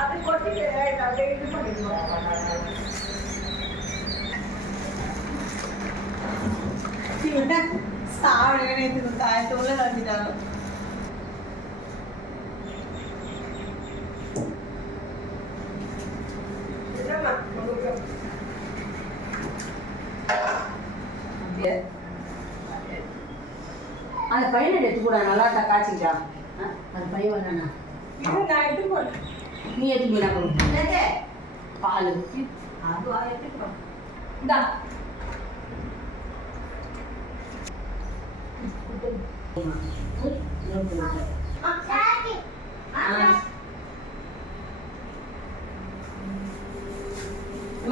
அப்படி கொட்டிட்டு இது பண்ணிடுவோம். சாவடிக்கு தாயத்தோட வந்துட்டாங்க. அந்த பையனை எடுத்து கூட நல்லா காய்ச்சிக்கிட்டா. அந்த பையன் வேணா நீ எடுத்து மீனா கொடுங்க. பால் ஊற்றி அது எடுத்துக்கிறோம். இந்தா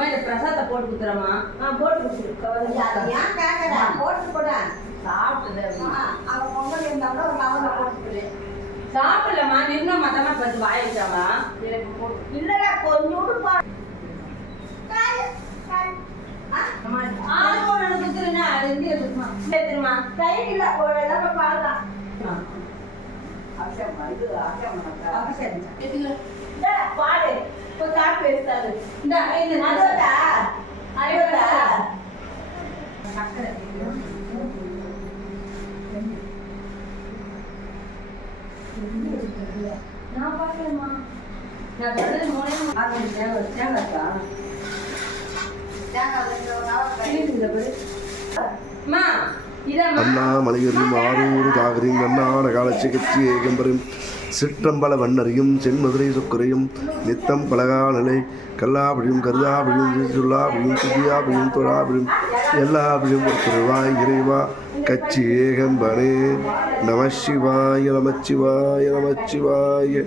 இந்த பிரசாதத்தை போட்டு கொடுத்துறமா. போட்டு கொடுத்துரு. போட்டு கூட சாப்பிட்டு அவன் பொங்கல் இருந்தாலும் ஒரு லவங்க போட்டுக்கிடு. சாப்பிடலம்மா நிர்ணயம் மத்தமா பார்த்து வாய வச்சாவா இல்லடா கொஞ்சோண்டு பா. குத்துருங்க அது எந்த இருக்குமா தெரியுமா டைம் இல்லை ஒரு எல்லாமே பாருதான். பாடு இப்போ காட்டு பேசுறாரு. இந்த அதோடா அதோடா சக்கரை நான் பார்க்கலம்மா. நான் சொல்றது மூணே தேங்காய்க்கா அண்ணாமலையரும் ஆரூர் தாகரின் அண்ணாட காலச்சி கட்சி ஏகம்பரும் சிற்றம்பல வண்ணரையும் சென்மதுரை சொக்கரையும் நித்தம் பலகாநிலை கல்லாபடியும் கருதாபடியும் சொல்லாபடியும் துதியாபடியும் தொழாபடியும் எல்லாபடியும் ஒருத்தருவாய் இறைவா கட்சி ஏகம்பனே. நம சிவாய நமச்சிவாய நமச்சிவாய.